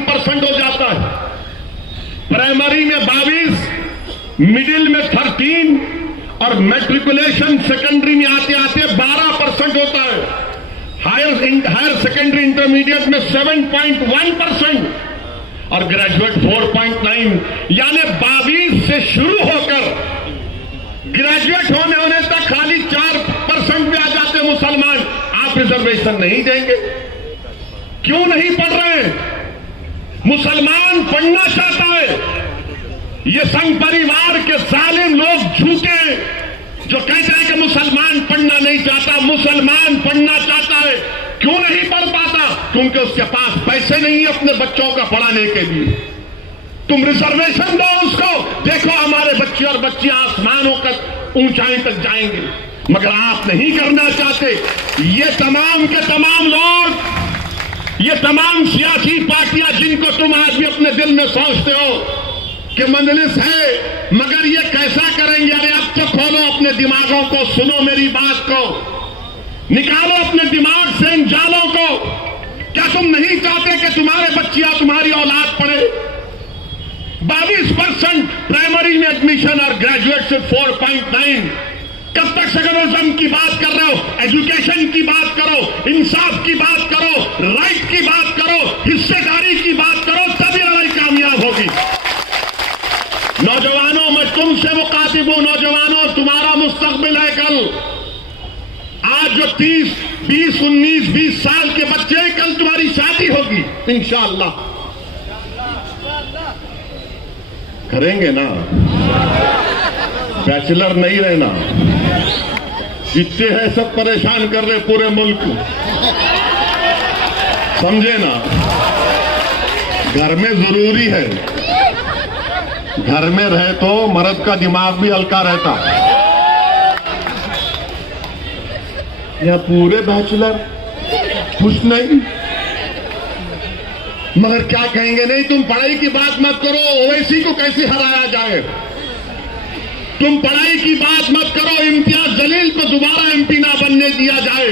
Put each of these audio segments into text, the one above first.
9% हो जाता है, प्राइमरी में 22, मिडिल में 13 और मैट्रिकुलेशन सेकेंडरी में आते आते 12% होता है, हायर सेकेंडरी इंटरमीडिएट में 7.1% और ग्रेजुएट 4.9, यानी 22 से शुरू होकर ग्रेजुएट होने तक खाली 4% पे आ जाते मुसलमान। आप रिजर्वेशन नहीं देंगे? क्यों नहीं पढ़ रहे हैं? मुसलमान पढ़ना चाहता है। ये संघ परिवार के जालिम लोग झूठे जो कहते हैं कि मुसलमान पढ़ना नहीं चाहता, मुसलमान पढ़ना चाहता है। क्यों नहीं पढ़ पाता? क्योंकि उसके पास पैसे नहीं है अपने बच्चों का पढ़ाने के लिए। तुम रिजर्वेशन दो उसको, देखो हमारे बच्चे और बच्चियां आसमानों तक, ऊंचाई तक जाएंगे। मगर आप नहीं करना चाहते। ये तमाम के तमाम लोग, ये तमाम सियासी पार्टियां जिनको तुम आज भी अपने दिल में सोचते हो कि मजलिस है, मगर ये कैसा करेंगे? अरे अब तो खोलो अपने दिमागों को, सुनो मेरी बात को, निकालो अपने दिमाग से इन जालों को। क्या तुम नहीं चाहते कि तुम्हारे बच्चियां, तुम्हारी औलाद पढ़े? 22% प्राइमरी में एडमिशन और ग्रेजुएट से 4.9। कब तक सेकुलरिज्म की बात कर रहे हो? एजुकेशन की बात करो, इंसाफ की बात करो, राइट की बात करो, हिस्सेदारी की बात करो, तभी लड़ाई कामयाब होगी। नौजवानों, मैं तुमसे मुखातिब हूं। नौजवानों, तुम्हारा मुस्तकबिल है कल। आज जो 30, 20, 19, 20 साल के बच्चे हैं, कल तुम्हारी शादी होगी इंशाअल्लाह। करेंगे ना? बैचलर नहीं रहना। जितने हैं सब परेशान कर रहे पूरे मुल्क को, समझे ना? घर में जरूरी है, घर में रहे तो मर्द का दिमाग भी हल्का रहता। या पूरे बैचलर कुछ नहीं, मगर क्या कहेंगे? नहीं, तुम पढ़ाई की बात मत करो, ओवैसी को कैसे हराया जाए। तुम पढ़ाई की बात मत करो, इम्तियाज जलील को दोबारा एमपी ना बनने दिया जाए।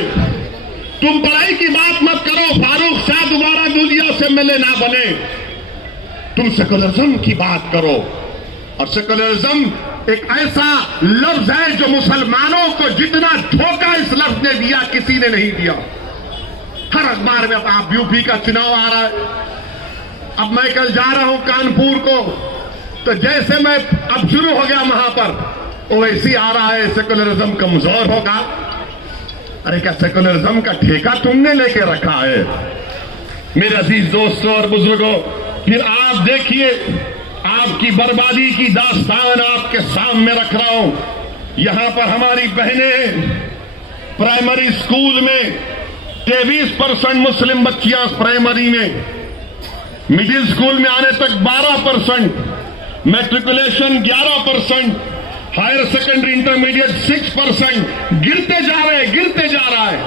तुम पढ़ाई की बात मत करो, फारूक शाह दोबारा दुनिया से मिले ना बने। तुम सेकुलरिज्म की बात करो। और सेकुलरिज्म एक ऐसा लफ्ज है जो मुसलमानों को जितना धोखा इस लफ्ज ने दिया, किसी ने नहीं दिया। हर अखबार में आप यूपी का चुनाव आ रहा है। अब मैं कल जा रहा हूं कानपुर को, तो जैसे मैं अब शुरू हो गया वहां पर, ओवैसी आ रहा है, सेकुलरिज्म कमजोर होगा। अरे क्या सेकुलरिज्म का ठेका तुमने लेके रखा है? मेरे अजीज दोस्तों और बुजुर्गों, फिर आप देखिए, आपकी बर्बादी की दास्तान आपके सामने रख रहा हूं। यहां पर हमारी बहनें प्राइमरी स्कूल में 23% मुस्लिम बच्चियां प्राइमरी में, मिडिल स्कूल में आने तक 12%, मैट्रिकुलेशन 11%, हायर सेकेंडरी इंटरमीडिएट 6%, गिरते जा रहा है।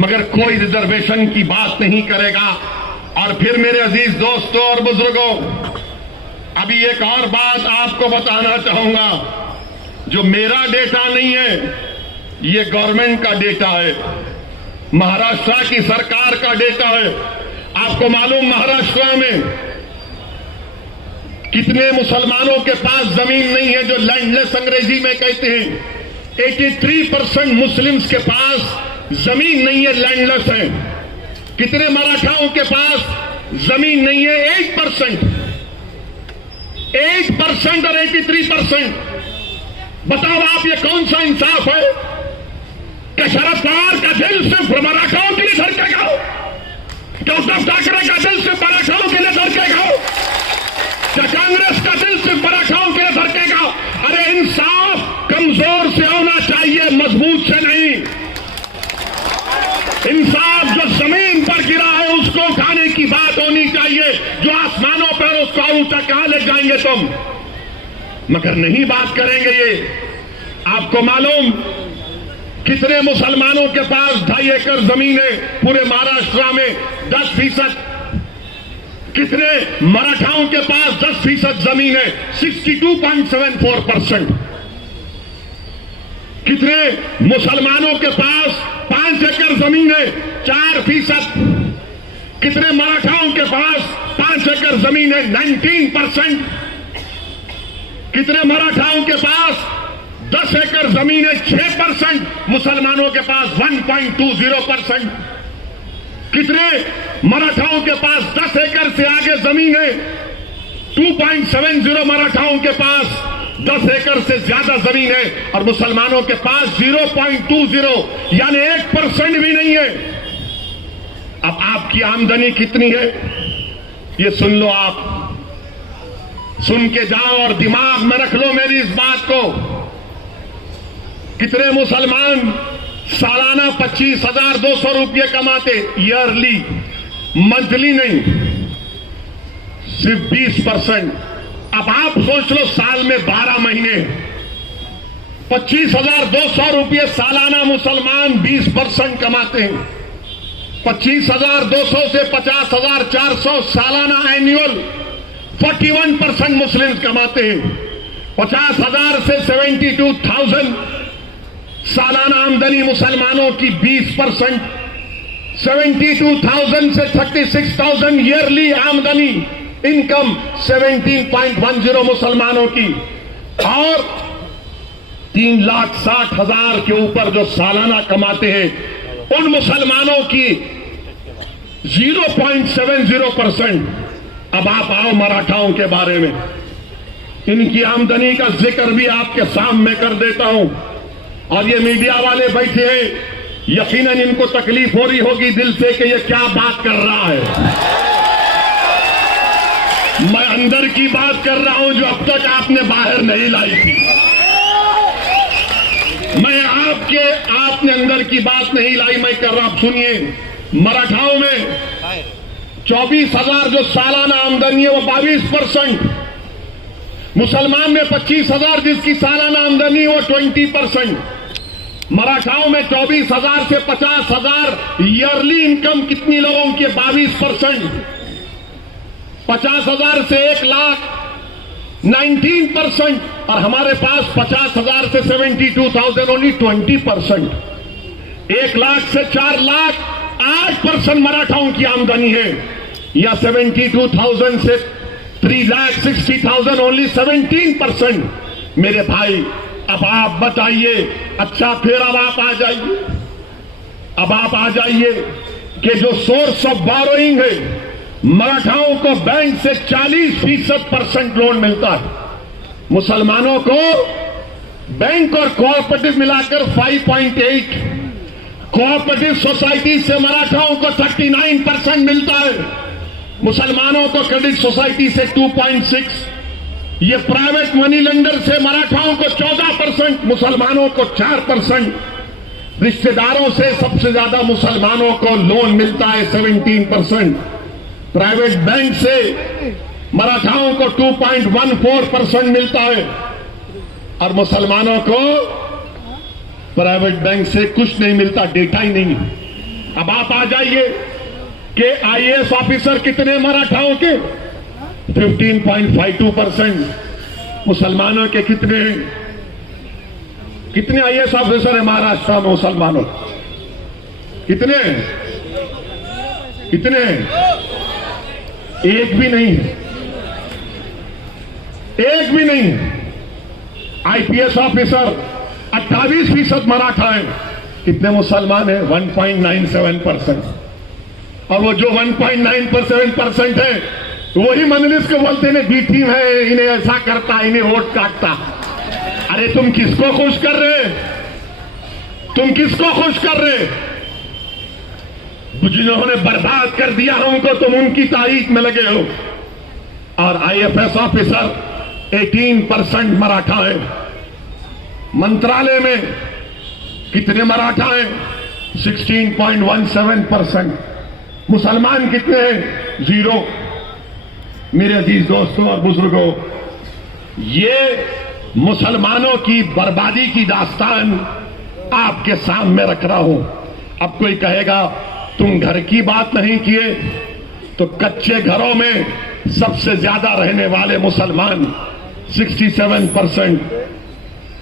मगर कोई रिजर्वेशन की बात नहीं करेगा। और फिर मेरे अजीज दोस्तों और बुजुर्गों, अभी एक और बात आपको बताना चाहूंगा, जो मेरा डेटा नहीं है, ये गवर्नमेंट का डेटा है, महाराष्ट्र की सरकार का डेटा है। आपको मालूम महाराष्ट्र में कितने मुसलमानों के पास जमीन नहीं है, जो लैंडलेस अंग्रेजी में कहते हैं। 83% मुस्लिम्स के पास जमीन नहीं है, लैंडलेस है। कितने मराठाओं के पास जमीन नहीं है? 8% और 83%। बताओ आप, ये कौन सा इंसाफ है? क्या शरद पवार का दिल सिर्फ मराठाओं के लिए धड़केगा? क्या उद्धव ठाकरे का दिल सिर्फ मराठाओं के लिए धड़केगा? क्या कांग्रेस का दिल सिर्फ मराठाओं के लिए धड़केगा? अरे इंसाफ कमजोर से होना चाहिए, मजबूत से नहीं। इंसाफ जो जमीन पर गिरा है उसको उठाने की बात होनी चाहिए। जो आसमानों पर, उसको ऊंचा कहां ले जाएंगे तुम? मगर नहीं बात करेंगे ये। आपको मालूम कितने मुसलमानों के पास 2.5 एकड़ जमीन है पूरे महाराष्ट्र में? 10%। कितने मराठाओं के पास 10% जमीन है? 62.74%। कितने मुसलमानों के पास 5 एकड़ जमीन है? 4%। कितने मराठाओं के पास 5 एकड़ जमीन है 19%। कितने मराठाओं के पास 10 एकड़ जमीन है 6%, मुसलमानों के पास 1.20%। कितने मराठाओं के पास 10 एकड़ से आगे जमीन है 2.70, मराठाओं के पास 10 एकड़ से ज्यादा जमीन है और मुसलमानों के पास 0.20, यानी 1% भी नहीं है। अब आपकी आमदनी कितनी है ये सुन लो, आप सुन के जाओ और दिमाग में रख लो मेरी इस बात को। कितने मुसलमान सालाना 25,200 रुपये कमाते, ईयरली, मंथली नहीं, सिर्फ 20%। अब आप सोच लो साल में 12 महीने 25,200 रुपये सालाना मुसलमान 20% कमाते हैं। 25,200 से 50,400 सालाना एनुअल 41% मुस्लिम कमाते हैं। 50,000 से 72,000 सालाना आमदनी मुसलमानों की 20%, 72,000 से 36,000 ईयरली आमदनी इनकम 17.10 मुसलमानों की, और 3,60,000 के ऊपर जो सालाना कमाते हैं उन मुसलमानों की 0.70%। अब आप आओ मराठाओं के बारे में, इनकी आमदनी का जिक्र भी आपके सामने कर देता हूं। और ये मीडिया वाले बैठे हैं, यकीनन इनको तकलीफ हो रही होगी दिल से कि ये क्या बात कर रहा है। मैं अंदर की बात कर रहा हूं जो अब तक आपने बाहर नहीं लाई थी। मैं आपने अंदर की बात नहीं लाई, मैं कर रहा हूं। सुनिए, मराठाओं में 24,000 जो सालाना आमदनी है वो 22%, मुसलमान में 25,000 जिसकी सालाना आमदनी है वो 20%। मराठाओं में 24,000 से 50,000 ईयरली इनकम कितनी लोगों की? 22%। 50,000 से 1 लाख 19%, और हमारे पास 50,000 से 72,000 ओनली 20%। 1 लाख से 4 लाख 8% मराठाओं की आमदनी है, या 72,000 से 3,60,000 ओनली 17%। मेरे भाई अब आप बताइए, अच्छा फिर अब आप आ जाइए कि जो सोर्स ऑफ बोरोइंग है, मराठाओं को बैंक से 40% लोन मिलता है, मुसलमानों को बैंक और कोऑपरेटिव मिलाकर 5.8, कोऑपरेटिव सोसाइटी से मराठाओं को 39% मिलता है, मुसलमानों को क्रेडिट सोसाइटी से 2.6, ये प्राइवेट मनी लेंडर से मराठाओं को 14%, मुसलमानों को 4%, रिश्तेदारों से सबसे ज्यादा मुसलमानों को लोन मिलता है 17%, प्राइवेट बैंक से मराठाओं को 2.14% मिलता है, और मुसलमानों को प्राइवेट बैंक से कुछ नहीं मिलता, डेटा ही नहीं। अब आप आ जाइए कि आईएएस ऑफिसर कितने मराठाओं के? 15.52%, मुसलमानों के कितने आईएएस ऑफिसर है महाराष्ट्र में मुसलमानों? कितने? एक भी नहीं है, एक भी नहीं है। आईपीएस ऑफिसर 28% मराठा है, कितने मुसलमान है? 1.97%। और वो जो 1.97% है वही मजलिस को बोलते हैं बी टीम है, इन्हें ऐसा करता, इन्हें वोट काटता। अरे तुम किसको खुश कर रहे? तुम किसको खुश कर रहे? जिन्होंने बर्बाद कर दिया हमको, तुम उनकी तारीफ में लगे हो। और आईएफएस ऑफिसर 18% मराठा है। मंत्रालय में कितने मराठा हैं? 16.17%। मुसलमान कितने हैं? 0। मेरे अजीज दोस्तों और बुजुर्गों, ये मुसलमानों की बर्बादी की दास्तान आपके सामने रख रहा हूं। अब कोई कहेगा तुम घर की बात नहीं किए, तो कच्चे घरों में सबसे ज्यादा रहने वाले मुसलमान 67%,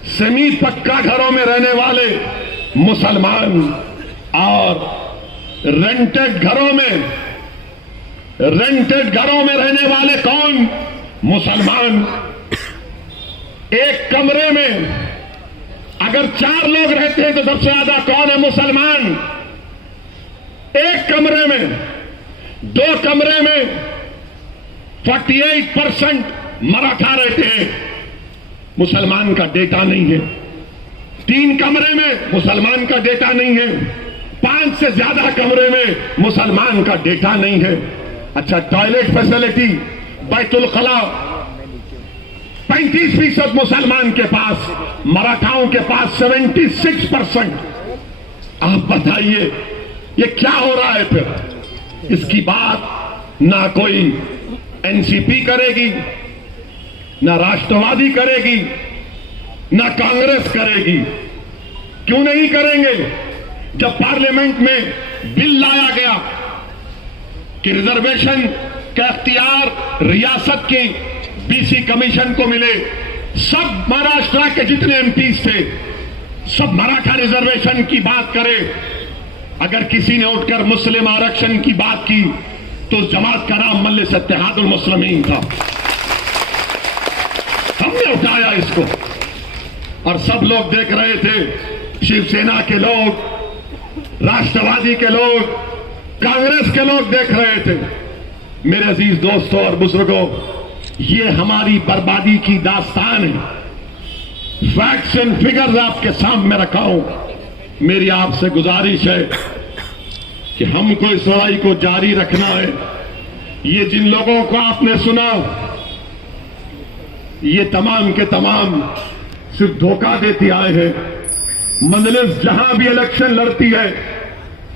सेमी पक्का घरों में रहने वाले मुसलमान, और रेंटेड घरों में रेंटेड घरों में रहने वाले कौन? मुसलमान। एक कमरे में अगर 4 लोग रहते हैं तो सबसे ज्यादा कौन है? मुसलमान। एक कमरे में, 2 कमरे में 48% मराठा रहते हैं, मुसलमान का डेटा नहीं है। 3 कमरे में मुसलमान का डेटा नहीं है। 5 से ज्यादा कमरे में मुसलमान का डेटा नहीं है। अच्छा, टॉयलेट फैसिलिटी, बैतुल खला 35% मुसलमान के पास, मराठाओं के पास 76%। आप बताइए ये क्या हो रहा है? फिर इसकी बात ना कोई एनसीपी करेगी, ना राष्ट्रवादी करेगी, ना कांग्रेस करेगी। क्यों नहीं करेंगे? जब पार्लियामेंट में बिल लाया गया कि रिजर्वेशन का इख्तियार रियासत की बीसी कमीशन को मिले, सब महाराष्ट्र के जितने एमपीज थे सब मराठा रिजर्वेशन की बात करें। अगर किसी ने उठकर मुस्लिम आरक्षण की बात की तो जमात का नाम मजलिस इत्तेहादुल मुस्लिमीन था। हमने उठाया इसको और सब लोग देख रहे थे। शिवसेना के लोग, राष्ट्रवादी के लोग, कांग्रेस के लोग देख रहे थे। मेरे अजीज दोस्तों और बुजुर्गों, ये हमारी बर्बादी की दास्तान है। फैक्ट्स एंड फिगर्स आपके सामने रखा हूं। मेरी आपसे गुजारिश है कि हमको इस लड़ाई को जारी रखना है। ये जिन लोगों को आपने सुना, ये तमाम के तमाम सिर्फ धोखा देते आए हैं। मजलिस जहां भी इलेक्शन लड़ती है,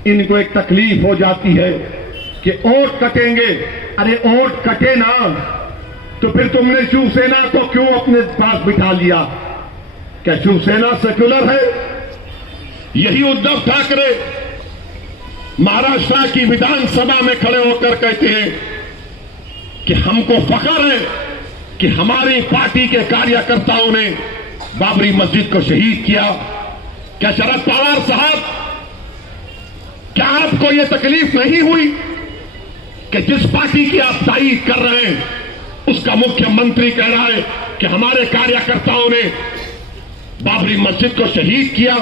इनको एक तकलीफ हो जाती है कि वोट कटेंगे। अरे वोट कटे ना तो फिर तुमने शिवसेना को क्यों अपने पास बिठा लिया? क्या शिवसेना सेक्युलर है? यही उद्धव ठाकरे महाराष्ट्र की विधानसभा में खड़े होकर कहते हैं कि हमको फख्र है कि हमारी पार्टी के कार्यकर्ताओं ने बाबरी मस्जिद को शहीद किया। क्या शरद पवार साहब, क्या आपको यह तकलीफ नहीं हुई कि जिस पार्टी की आप तारीफ कर रहे हैं उसका मुख्यमंत्री कह रहा है कि हमारे कार्यकर्ताओं ने बाबरी मस्जिद को शहीद किया?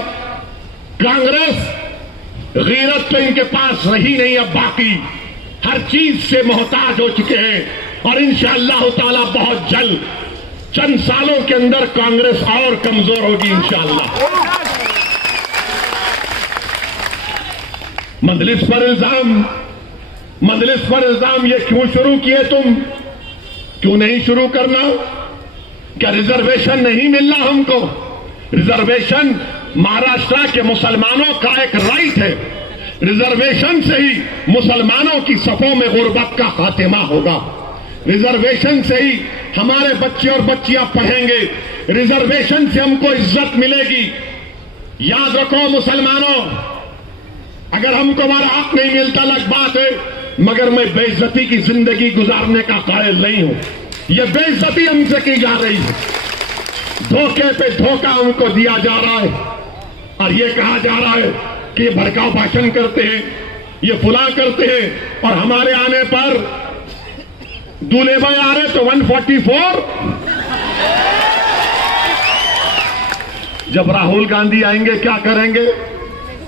कांग्रेस गैरत तो इनके पास रही नहीं, अब बाकी हर चीज से मोहताज हो चुके हैं। और इंशाअल्लाह ताला बहुत जल्द, चंद सालों के अंदर कांग्रेस और कमजोर होगी इंशाअल्लाह। मजलिस पर इल्जाम ये क्यों शुरू किए तुम? क्यों नहीं शुरू करना? क्या रिजर्वेशन नहीं मिल रहा हमको? रिजर्वेशन महाराष्ट्र के मुसलमानों का एक राइट है। रिजर्वेशन से ही मुसलमानों की सफों में गुर्बत का खात्मा होगा। रिजर्वेशन से ही हमारे बच्चे और बच्चियां पढ़ेंगे। रिजर्वेशन से हमको इज्जत मिलेगी। याद रखो मुसलमानों, अगर हमको हमारा हक नहीं मिलता अलग बात है, मगर मैं बेइज्जती की जिंदगी गुजारने का कायल नहीं हूं। यह बेइज्जती हमसे की जा रही है। धोखे पे धोखा हमको दिया जा रहा है और ये कहा जा रहा है कि ये भड़काऊ भाषण करते हैं, ये फुला करते हैं, और हमारे आने पर दूल्हे भाई आ रहे तो 144। जब राहुल गांधी आएंगे क्या करेंगे?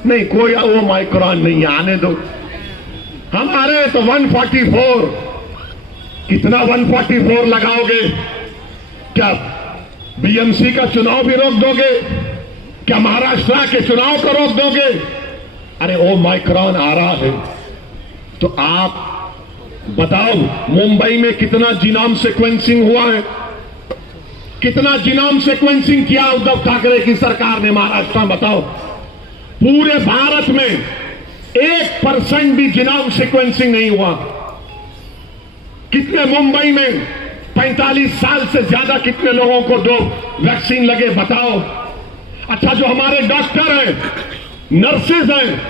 नहीं, कोई वो माइक्रोन नहीं आने दो। हमारे तो 144। कितना 144 लगाओगे? क्या बीएमसी का चुनाव भी रोक दोगे? क्या महाराष्ट्र के चुनाव को रोक दोगे? अरे ओ माइक्रोन आ रहा है तो आप बताओ, मुंबई में कितना जीनोम सीक्वेंसिंग हुआ है? कितना जीनोम सीक्वेंसिंग किया उद्धव ठाकरे की सरकार ने महाराष्ट्र में? बताओ, पूरे भारत में 1% भी जीनोम सीक्वेंसिंग नहीं हुआ। कितने मुंबई में 45 साल से ज्यादा कितने लोगों को 2 वैक्सीन लगे? बताओ। अच्छा, जो हमारे डॉक्टर हैं, नर्सेज हैं,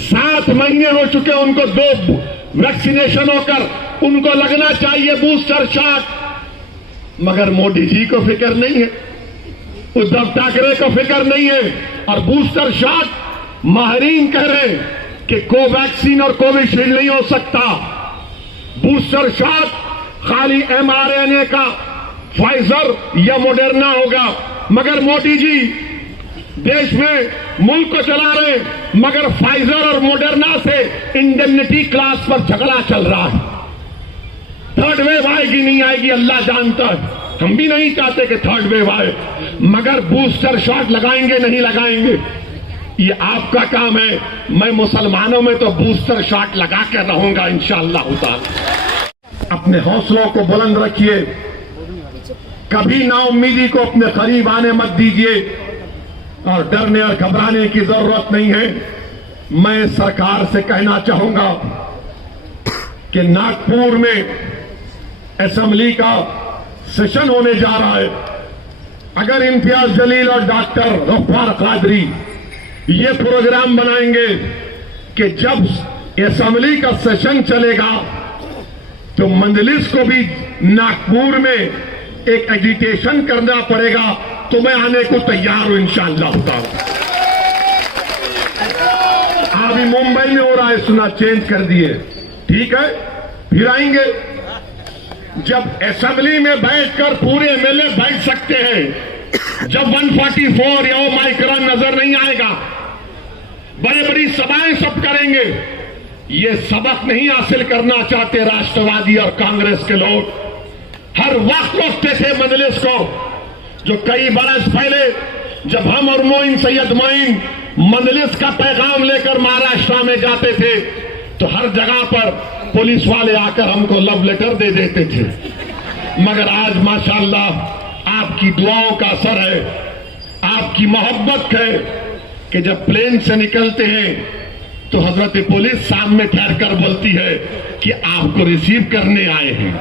7 महीने हो चुके उनको 2 वैक्सीनेशन होकर, उनको लगना चाहिए बूस्टर शॉट, मगर मोदी जी को फिक्र नहीं है, उद्धव ठाकरे को फिक्र नहीं है। और बूस्टर शॉट माहिरीन कह रहे हैं कि कोवैक्सीन और कोविशील्ड नहीं हो सकता। बूस्टर शॉट खाली mRNA का फाइजर या मॉडर्ना होगा, मगर मोदी जी देश में मुल्क को चला रहे, मगर फाइजर और मॉडर्ना से इंडेमनिटी क्लास पर झगड़ा चल रहा है। थर्ड वेव आएगी नहीं आएगी अल्लाह जानता है, हम भी नहीं चाहते कि थर्ड वेव आए, मगर बूस्टर शॉट लगाएंगे नहीं लगाएंगे ये आपका काम है। मैं मुसलमानों में तो बूस्टर शॉट लगा कर रहूंगा इंशाअल्लाह ताला। अपने हौसलों को बुलंद रखिए, कभी नाउम्मीदी को अपने करीब आने मत दीजिए और डरने और घबराने की जरूरत नहीं है। मैं सरकार से कहना चाहूंगा कि नागपुर में असेंबली का सेशन होने जा रहा है। अगर इम्तियाज जलील और डॉक्टर गफ्फार कादरी ये प्रोग्राम बनाएंगे कि जब असेंबली का सेशन चलेगा तो मंजलिस को भी नागपुर में एक एजिटेशन करना पड़ेगा, तो मैं आने को तैयार हूं इंशाअल्लाह ताला। अभी मुंबई में हो रहा है, सुना चेंज कर दिए, ठीक है, फिर आएंगे। जब असेंबली में बैठकर पूरे एमएलए बैठ सकते हैं, जब 144 या माइक्रोन नजर नहीं आएगा, बड़ी बड़ी सभाएं सब करेंगे, ये सबक नहीं हासिल करना चाहते राष्ट्रवादी और कांग्रेस के लोग। हर वक्त रोकते थे मजलिस को, जो कई बरस पहले जब हम और मोइन सैयद मोइन मजलिस का पैगाम लेकर महाराष्ट्र में जाते थे तो हर जगह पर पुलिस वाले आकर हमको लव लेटर दे देते थे, मगर आज माशाअल्लाह आपकी दुआओं का असर है, आपकी मोहब्बत है कि जब प्लेन से निकलते हैं तो हजरत पुलिस सामने ठहरकर बोलती है कि आपको रिसीव करने आए हैं,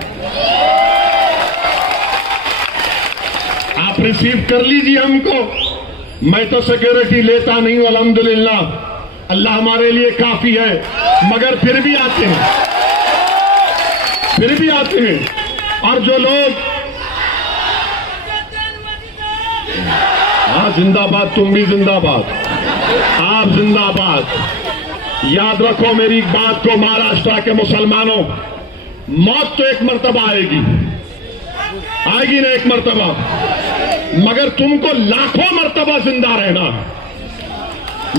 आप रिसीव कर लीजिए हमको। मैं तो सिक्योरिटी लेता नहीं हूं, अल्हम्दुलिल्लाह, अल्लाह हमारे लिए काफी है, मगर फिर भी आते हैं, फिर भी आते हैं। और जो लोग, हाँ जिंदाबाद, तुम भी जिंदाबाद, आप जिंदाबाद। याद रखो मेरी बात को महाराष्ट्र के मुसलमानों, मौत तो एक मर्तबा आएगी, आएगी ना एक मर्तबा, मगर तुमको लाखों मर्तबा जिंदा रहना है,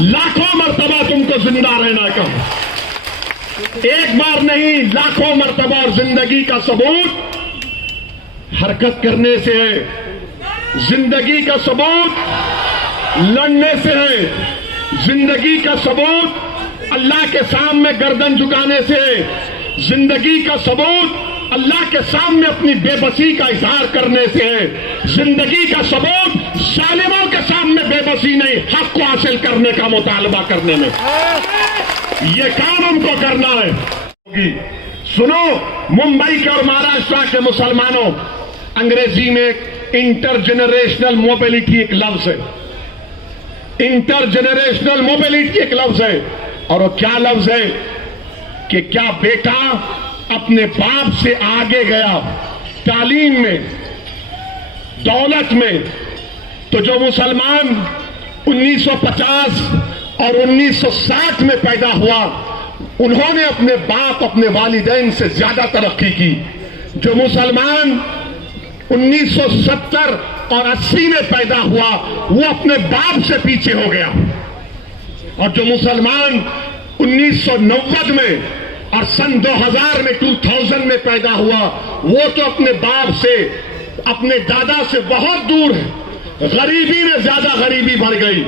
लाखों मर्तबा तुमको जिंदा रहना का, एक बार नहीं लाखों मर्तबा। और जिंदगी का सबूत हरकत करने से है, जिंदगी का सबूत लड़ने से है, जिंदगी का सबूत अल्लाह के सामने गर्दन झुकाने से है, जिंदगी का सबूत अल्लाह के सामने अपनी बेबसी का इजहार करने से है, जिंदगी का सबूत जालिमों के सामने बेबसी नहीं हक को हासिल करने का मुतालबा करने में। ये काम हमको करना है। सुनो मुंबई के और महाराष्ट्र के मुसलमानों, अंग्रेजी में इंटरजेनरेशनल मोबिलिटी एक लफ्ज है, इंटरजेनरेशनल मोबिलिटी एक लफ्ज है। और वो क्या लफ्ज है कि क्या बेटा अपने बाप से आगे गया तालीम में, दौलत में, तो जो मुसलमान 1950 और 1960 में पैदा हुआ उन्होंने अपने बाप, अपने वालिदैन से ज्यादा तरक्की की। जो मुसलमान 1970 और 80 में पैदा हुआ वो अपने बाप से पीछे हो गया, और जो मुसलमान 1990 में और सन 2000 में 2000 में पैदा हुआ वो तो अपने बाप से, अपने दादा से बहुत दूर है। गरीबी में ज्यादा गरीबी बढ़ गई,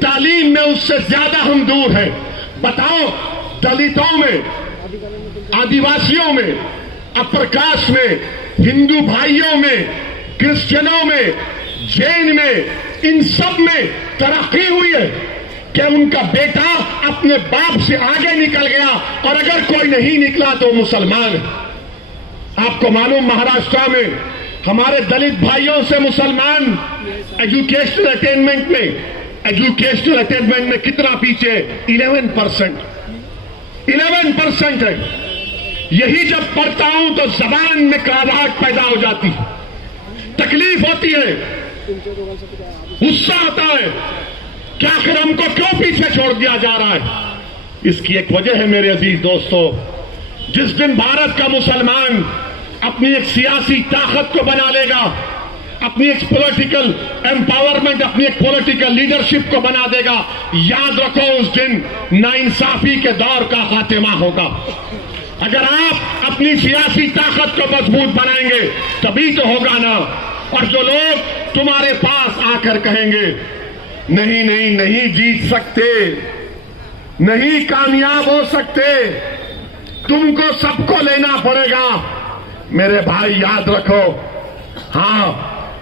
तालीम में उससे ज्यादा हम दूर हैं। बताओ, दलितों में, आदिवासियों में, अपर कास्ट में, हिंदू भाइयों में, क्रिश्चियनों में, जैन में, इन सब में तरक्की हुई है कि उनका बेटा अपने बाप से आगे निकल गया, और अगर कोई नहीं निकला तो मुसलमान है। आपको मालूम महाराष्ट्र में हमारे दलित भाइयों से मुसलमान एजुकेशनल अटेनमेंट में कितना पीछे? 11% है। यही जब पढ़ता हूं तो जबान में घबराहट पैदा हो जाती है, तकलीफ होती है, गुस्सा आता है कि आखिर हमको क्यों पीछे छोड़ दिया जा रहा है। इसकी एक वजह है मेरे अजीज दोस्तों जिस दिन भारत का मुसलमान अपनी एक सियासी ताकत को बना लेगा, अपनी एक पॉलिटिकल एम्पावरमेंट, अपनी एक पॉलिटिकल लीडरशिप को बना देगा, याद रखो उस दिन नाइंसाफी के दौर का खात्मा होगा। अगर आप अपनी सियासी ताकत को मजबूत बनाएंगे तभी तो होगा ना। और जो लोग तुम्हारे पास आकर कहेंगे नहीं नहीं नहीं जीत सकते, नहीं कामयाब हो सकते, तुमको सबको लेना पड़ेगा, मेरे भाई याद रखो, हाँ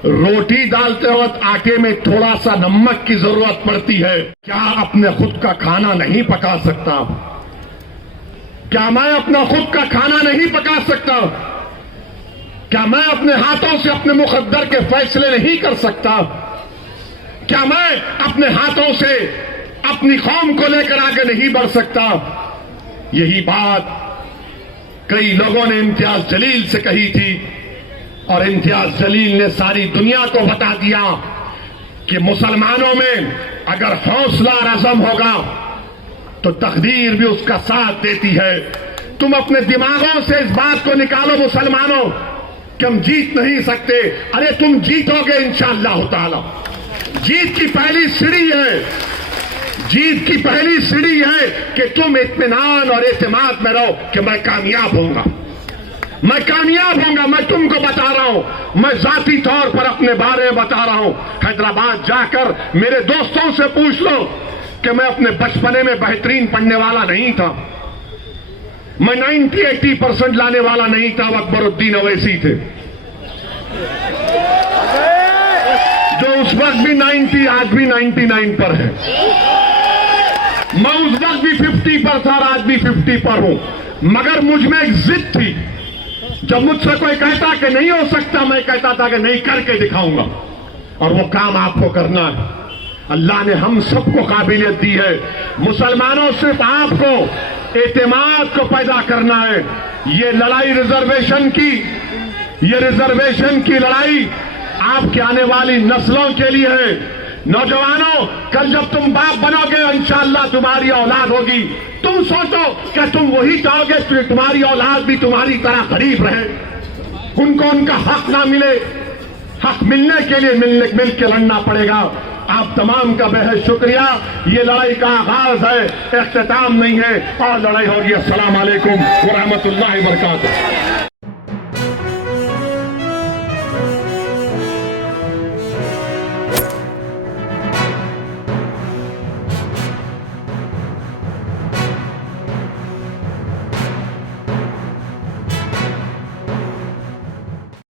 रोटी डालते वक्त आटे में थोड़ा सा नमक की जरूरत पड़ती है। क्या अपने खुद का खाना नहीं पका सकता? क्या मैं अपना खुद का खाना नहीं पका सकता? क्या मैं अपने हाथों से अपने मुकद्दर के फैसले नहीं कर सकता? क्या मैं अपने हाथों से अपनी कौम को लेकर आगे नहीं बढ़ सकता? यही बात कई लोगों ने इम्तियाज जलील से कही थी और इम्तियाज जलील ने सारी दुनिया को बता दिया कि मुसलमानों में अगर हौसला और अज़म होगा तो तकदीर भी उसका साथ देती है। तुम अपने दिमागों से इस बात को निकालो मुसलमानों कि हम जीत नहीं सकते। अरे तुम जीतोगे इंशाअल्लाह ताला। जीत की पहली सीढ़ी है, जीत की पहली सीढ़ी है कि तुम इत्मीनान और एतमाद में रहो कि मैं कामयाब होऊंगा, मैं कामयाब होऊंगा। मैं तुमको बता रहा हूं, मैं जाती तौर पर अपने बारे में बता रहा हूं। हैदराबाद जाकर मेरे दोस्तों से पूछ लो कि मैं अपने बचपने में बेहतरीन पढ़ने वाला नहीं था, मैं 90-80% लाने वाला नहीं था। अकबरुद्दीन अवैसी थे जो उस वक्त भी 90, आज भी 99 पर है। मैं उस वक्त भी 50 पर था और आज भी 50 पर हूं, मगर मुझ में एक जिद थी। जब मुझसे कोई कहता कि नहीं हो सकता, मैं कहता था कि नहीं, करके दिखाऊंगा, और वो काम आपको करना है। अल्लाह ने हम सबको काबिलियत दी है। मुसलमानों सिर्फ आपको एतमाद को पैदा करना है। ये लड़ाई रिजर्वेशन की, ये रिजर्वेशन की लड़ाई आपके आने वाली नस्लों के लिए है। नौजवानों, कल जब तुम बाप बनोगे इंशाअल्लाह तुम्हारी औलाद होगी, तुम सोचो कि तुम वही चाहोगे कि तुम्हारी औलाद भी तुम्हारी तरह गरीब रहे, उनको उनका हक ना मिले। हक मिलने के लिए मिल के लड़ना पड़ेगा। आप तमाम का बेहद शुक्रिया। ये लड़ाई का आगाज है, इख्तिताम नहीं है, और लड़ाई होगी। अस्सलाम वालेकुम व रहमतुल्लाहि व बरकातुहू।